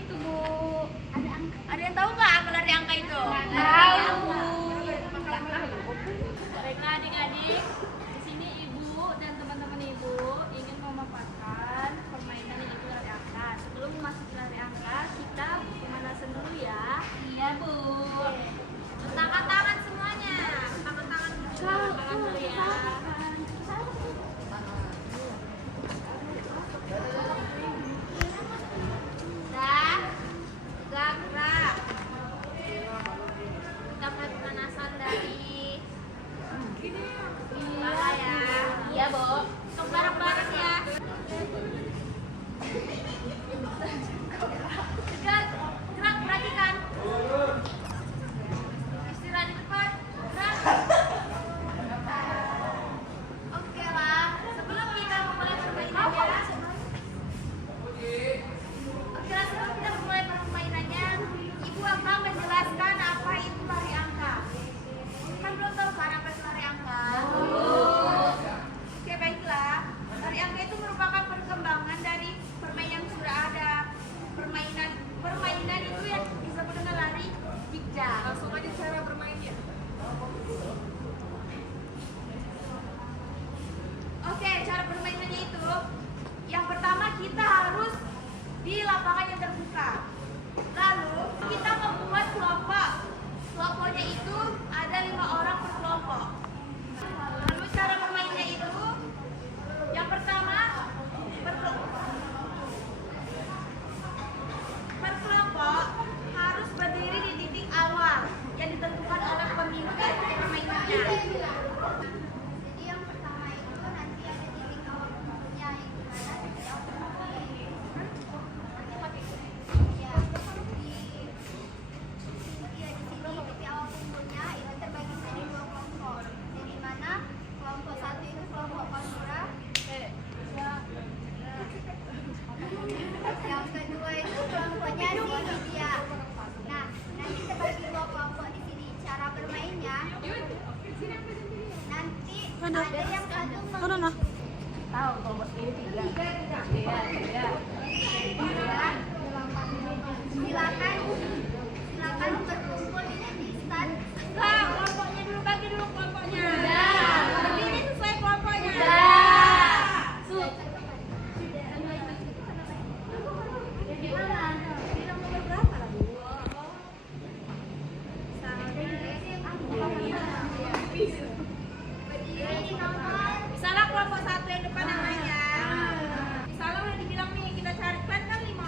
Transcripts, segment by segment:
itu, Bu? Ada yang tahu nggak apa lari angka itu? Tahu. Baiklah adik-adik, di sini ibu dan teman-teman ibu ingin memaparkan permainan yaitu lari angka. Sebelum memasuki lari angka, kita pemanasan dulu ya. Iya, Bu. Angkat tangan semuanya. Angkat tangan dulu. Tangan dulu ya. Dah. Gerak. Kita mulai pemanasan dari bawah ya. Iya, Bu. Untuk bareng-bareng ya. Gerak, perhatikan. Istirahat di tempat. Gerak. Oke lah. Sebelum kita memulai permainannya, Ibu akan menjelaskan apa itu lari angka. Kan belum tahu kan apa itu lari angka? Oke, baiklah. Lari angka itu merupakan perkembangan dari permainan yang sudah ada. Permainan itu yang disebut dengan lari zigzag. Langsung aja cara bermainnya. Oke, cara permainannya itu yang pertama kita harus di lapangan yang terbuka. Lalu kita membuat kelompok. Kelompoknya itu ada 5 orang per kelompok. Lalu cara bermainnya itu yang pertama per kelompok harus berdiri di titik awal yang ditentukan oleh pemimpin permainannya. Jadi yang pertama itu nanti ada titik awal kumpulnya yang dimana titik awal kumpul ini ya di sini titik awal kumpulnya itu terbagi menjadi 2 kelompok. Yang dimana kelompok satu itu kelompok Pantura, yang kedua itu kelompoknya si Lydia. Nah, nanti terbagi 2 kelompok di sini. Cara bermainnya nanti ada yang satu Tahu kelompok ini 3. silakan berkumpul di stand. Enggak, kelompoknya dulu, bagi dulu kelompoknya. Berdiri sesuai kelompoknya. Berdiri di nomor Misalnya kelompok 1 yang depan namanya. Misalnya udah dibilang nih, kita cari kan 5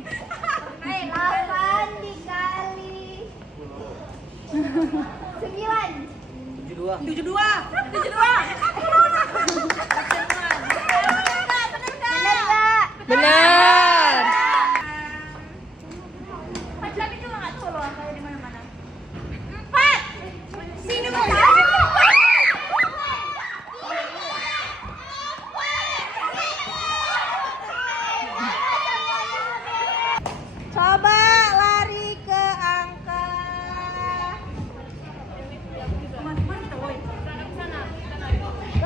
8 dikali 9. 72. Bener gak? Benar. Tapi juga nggak tahu loh angkanya di mana-mana. 4. Sini mau Coba lari ke angka.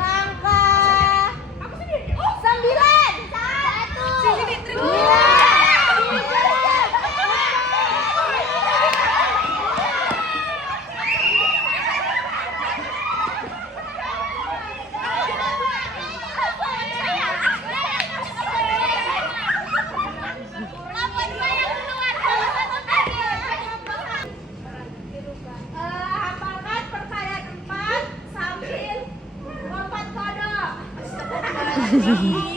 Angka 9. Hafalkan perkalian 4 sambil lompat kodok.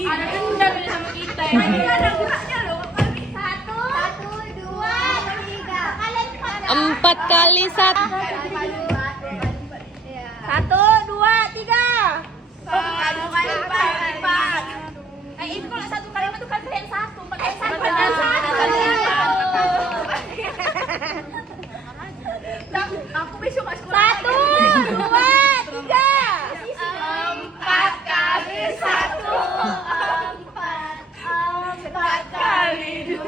Ada dendam ini sama kita ya. ada geraknya loh. 1, 2, 3. Kalian 4 kali 1. 1, 2, 3. Bukan 4. Itu kalau satu kalimat itu kan kalian 1. 4 kali 1. Aku besok nggak sekolah. 1, 2, 3. 4 kali 1. 4 kali 2. 4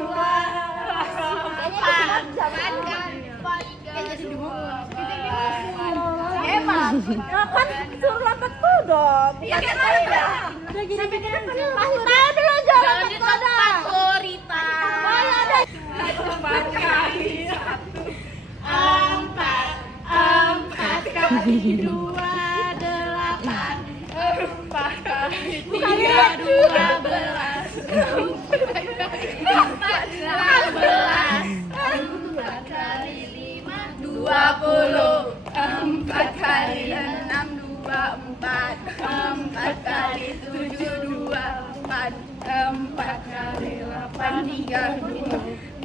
Emang, kan suruh lompat kodok. ya kan ada. Udah gini pikiran kasih tahu dulu jangan lompat kodok. Korita. Oh ya ada. 4 kali 1. 4 kali 2 8. 4 kali 3 12. 4 kali 5 20. 4 kali 6 24. 4 kali 7 24. 4 kali 8 30.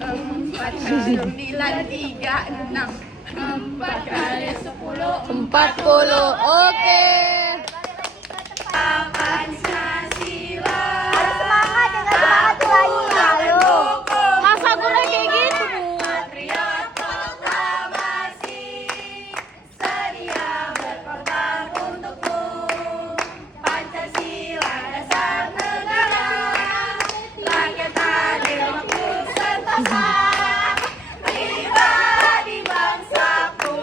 4 kali 9 36. 4 kali 10 40. Oke. Pancasila. Harus semangat dengan semangat lagi. Ayo. Masa gue kayak gitu? Patriot proklamasi, sedia berkorban untukmu. Pancasila dasar negara, rakyat adil makmur sentosa, pribadi bangsaku.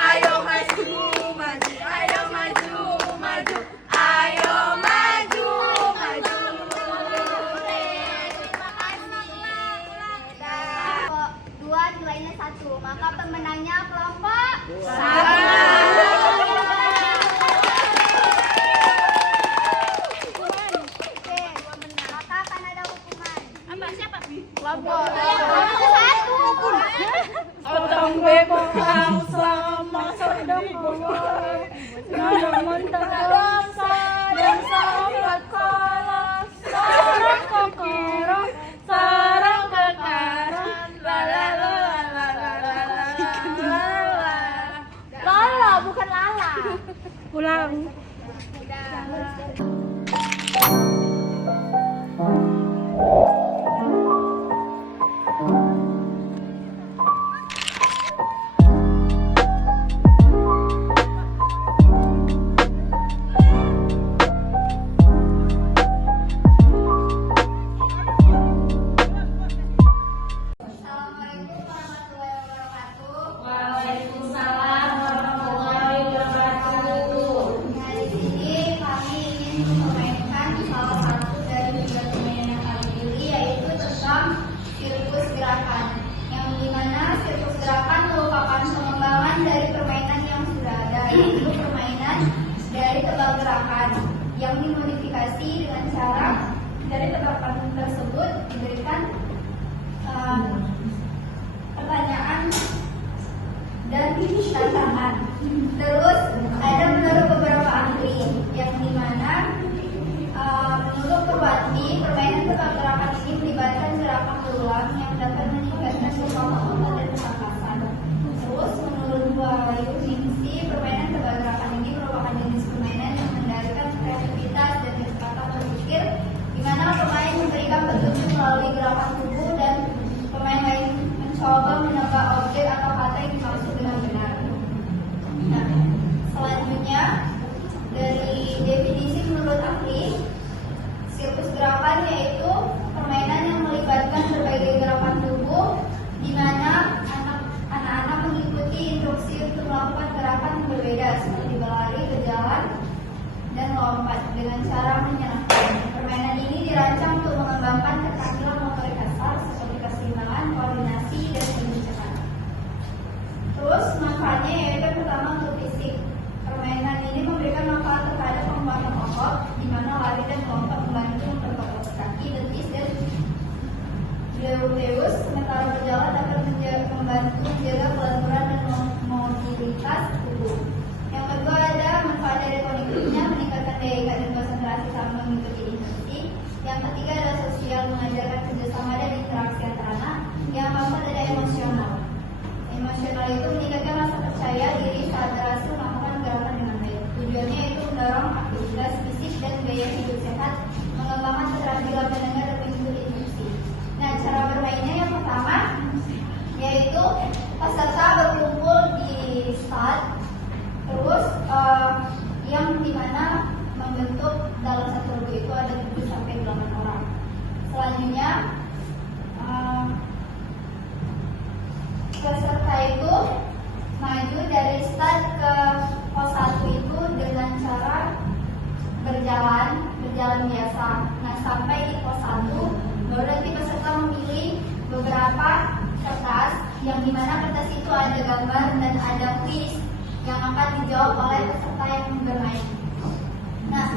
Ayo maju, maju, ayo maju, maju, ayo maju, maju. Kelompok 2 nilainya 1, maka pemenangnya kelompok Oke, maka akan ada hukuman. Apa siapa? Kelompok 1. Otong bebek kau sama sedang boleh. Nadang mentara dosa dan sambat kalah. Sarang ke kiri, sarang ke kanan. Lala bukan lala. Pulang. Assalamualaikum warahmatullahi wabarakatuh. Waalaikumsalam warahmatullahi wabarakatuh. Hari ini kami ingin memainkan salah satu dari 3 permainan yang kami pilih, yaitu tentang sirkus gerakan. Yang dimana sirkus gerakan merupakan pengembangan dari permainan yang sudah ada, yaitu permainan dari tebak gerakan yang dimodifikasi dengan cara dari tebakan tersebut diberikan pertanyaan dan tantangan. Terus ada menurut beberapa ahli yang dimana menurut Purwati permainan tebak gerakan ini melibatkan gerakan keluar terbang yang dapat meningkatkan kemampuan otot dan pernapasan. Terus, menurut Wahyu Ningsi, permainan tebak gerakan ini merupakan jenis permainan yang mengandalkan kreativitas dan kecepatan berpikir, di mana pemain memberikan petunjuk melalui gerakan tubuh dan pemain lain mencoba menebak objek atau kata yang dimaksud dengan benar. Nah, selanjutnya dari definisi menurut ahli, sirkus gerakan yaitu permainan yang melibatkan berbagai gerakan tubuh di mana anak-anak mengikuti instruksi untuk melakukan gerakan yang berbeda seperti berlari, berjalan, dan lompat dengan cara menyenangkan. Permainan ini dirancang untuk mengembangkan keterampilan motorik kasar seperti keseimbangan, koordinasi, dan kebijakan. Terus manfaatnya yaitu pertama untuk fisik. Permainan ini memberikan manfaat terhadap penguatan otot, di mana lari dan lompat membantu memperkuat kaki, betis, dan gluteus. Sementara berjalan dapat membantu menjaga kelenturan dan mobilitas tubuh. Yang kedua ada manfaat dari kognitifnya, meningkatkan daya ingat dan konsentrasi saat mengikuti instruksi. Yang ketiga adalah sosial, mengajarkan kerjasama dan interaksi antar anak. Yang keempat ada emosional. Emosional itu meningkatkan rasa percaya diri saat berhasil melakukan gerakan dengan baik. Tujuannya itu mendorong aktivitas fisik dan gaya hidup sehat, mengembangkan keterampilan mendengar dan mengikuti instruksi. Nah, cara bermainnya yang pertama yaitu peserta berkumpul di start, terus yang dimana membentuk dalam satu regu itu ada 7 sampai 8 orang. Selanjutnya peserta itu maju dari start ke pos 1 itu dengan cara berjalan biasa. Nah, sampai di pos 1 baru nanti peserta memilih beberapa kertas yang dimana kertas itu ada gambar dan ada kuis yang akan dijawab oleh peserta yang bermain. Nah,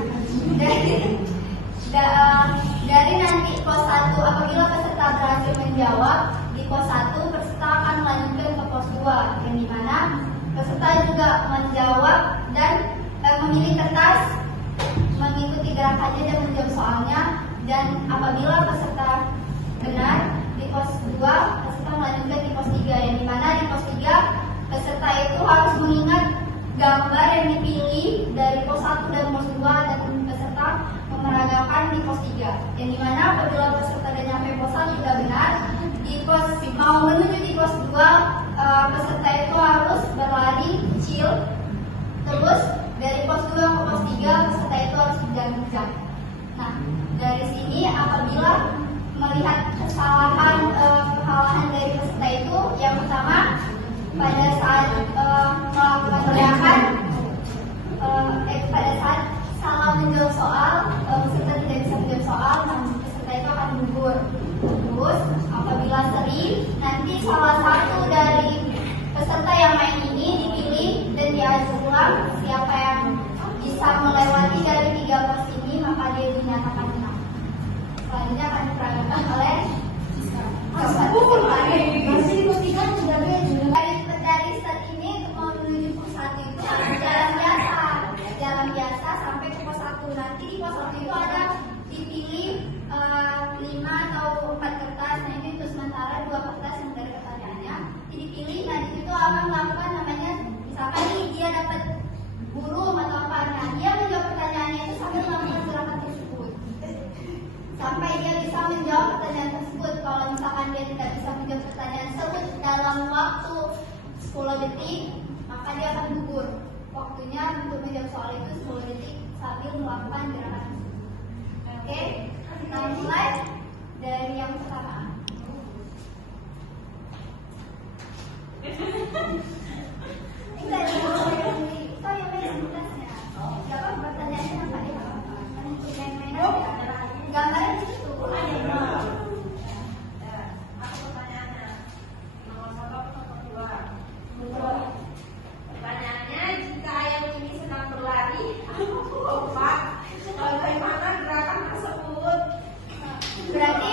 dari nanti pos 1 apabila peserta berhasil menjawab di pos 1, peserta akan melanjutkan ke pos 2 yang dimana peserta juga menjawab dan memilih kertas, mengikuti gerakannya dan menjawab soalnya. Dan apabila peserta benar di pos 2, peserta melanjutkan di pos 3 yang dimana di pos 3 peserta itu harus mengingat gambar yang dipilih dari pos 1 dan pos 2 dan peserta memeragakan di pos 3 yang dimana apabila peserta sudah nyampe pos 1 sudah benar, di pos mau menuju di pos 2 peserta itu harus berlari kecil, terus dari pos 2 ke pos 3 peserta itu harus berjalan. Nah, dari sini apabila melihat kesalahan dari peserta itu, yang pertama pada saat melakukan teriakan, pada saat salah menjawab soal, peserta tidak bisa menjawab soal, nah peserta itu akan gugur. Terus apabila sering, nanti salah satu dari peserta yang main ini dipilih dan diajak ulang. Siapa yang bisa melewati dari 3 pos ini maka dia dinyatakan menang. Selanjutnya akan diperagakan oleh dari start ini untuk mau menuju pos 1 itu jalan biasa sampai ke pos 1. Nanti di pos 1 itu ada dipilih 5 atau 4 kertas. Nah, ini untuk sementara 2 kertas yang dari pertanyaannya dipilih. Nah, di situ akan melakukan namanya, misalkan nih dia dapat burung atau apa, nah dia menjawab pertanyaannya itu sambil melakukan gerakan tersebut sampai dia bisa menjawab pertanyaan tersebut. Kalau misalkan dia tidak bisa menjawab pertanyaan tersebut dalam waktu 10 detik, maka dia akan gugur. Waktunya untuk menjawab soal itu 10 detik sambil melakukan gerakan tersebut. Oke, kita mulai dari yang pertama. Gambarnya di situ. Pertanyaannya, jika ayam ini sedang berlari, bagaimana gerakan tersebut? Berarti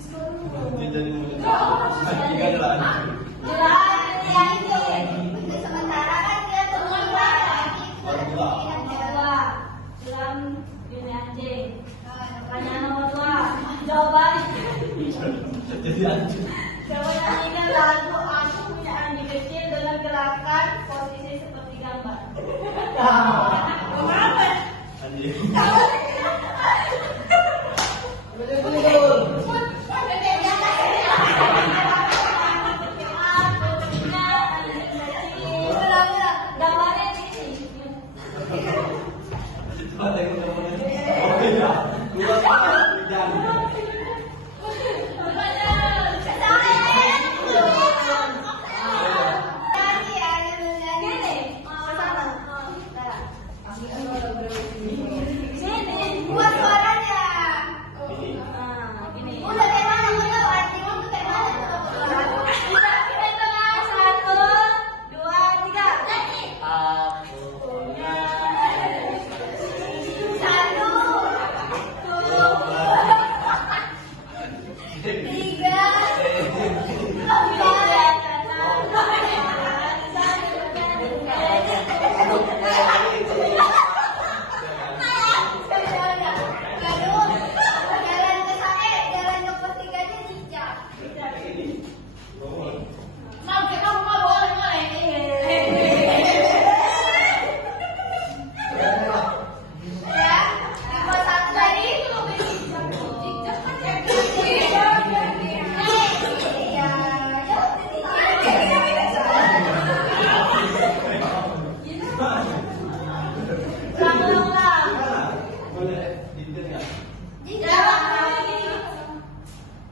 Untuk sementara kan dia Dalam dunia anjing. Pertanyaan nomor 2. Jawaban. Jawaban ini lagu aku punya anjing kecil dengan gerakan posisi seperti gambar. Mengapa? Gambarnya di sini. buat suaranya. Gini. Udah kayak mana? Gue tahu artinya tuh kayak mana tuh. Kita tengah 1, 2, 3. Aku punya Satu, tiga, empat. Jalan ke sana, jalan ke pos 3-nya dicap. Mau kita mau boleh. Ya, di pos 1 tadi.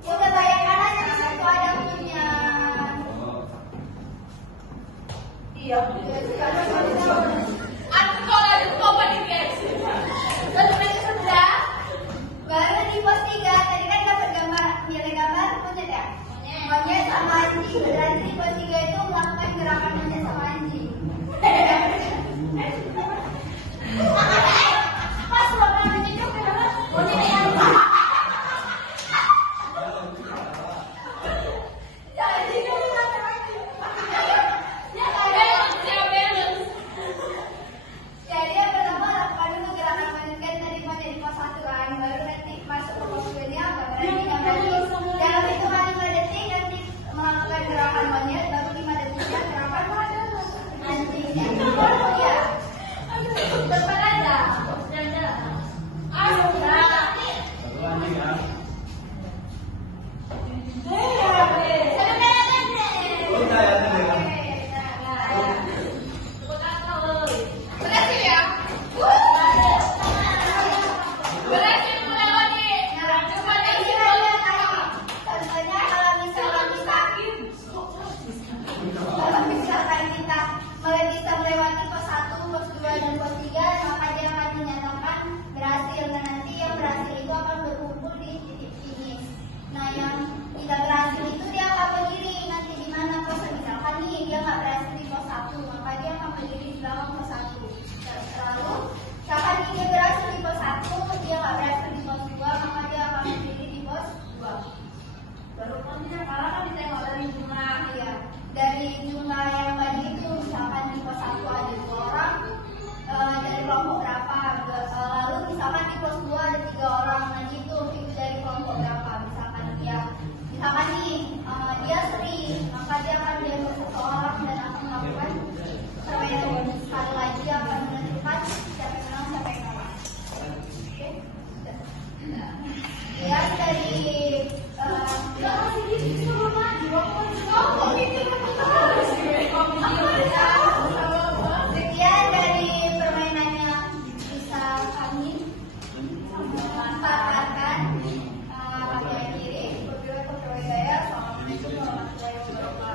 Udah bayangkan aja di situ ada punya. Iya. Aku kok lagi coba di guys. Terus mereka sebelah, baru di pos 3 tadi kan dapat gambar, nilai gambar monyet ya. Monyet sama anjing. Berarti di pos 3 itu melakukan gerakan monyet sama anjing. Pas program monyet itu kenapa monyet yang jadi yang pertama lakukan dulu gerakan monyet kan tadi monyet di pos 1 kan, baru nanti masuk ke pos 2-nya berarti dalam hitungan 5 detik nanti melakukan gerakan monyet, baru 5 detiknya gerakan anjing. Ya. Depan aja. Berhasil ya. Berhasil melewati. Coba deh Contohnya kalau misalkan kita bisa melewati pos 1, pos 2, dan pos 3, maka dia akan dinyatakan berhasil. Dan nanti yang berhasil itu akan berkumpul di titik finish. Nah, yang tidak berhasil itu dia akan berdiri nanti di mana pos, misalkan nih dia nggak berhasil di pos 1, maka dia akan berdiri di belakang pos 1. Lalu, misalkan dia berhasil di pos 1, dia nggak berhasil di pos 2, maka dia akan berdiri di pos 2. baru nantinya malah kan ditengok dari jumlah. Iya, dari jumlah yang tadi itu misalkan di pos 1 ada 2 orang, dari kelompok berapa, lalu misalkan di pos 2 ada 3 orang, nah itu dari kelompok berapa, misalkan nih dia sering, maka dia akan diambil 1 orang dan akan melakukan permainan sekali lagi akan menentukan siapa yang menang siapa yang kalah. Oke. Ya dari sekian dari permainannya bisa kami paparkan pakai diri, berdoa kepada Assalamualaikum warahmatullahi wabarakatuh.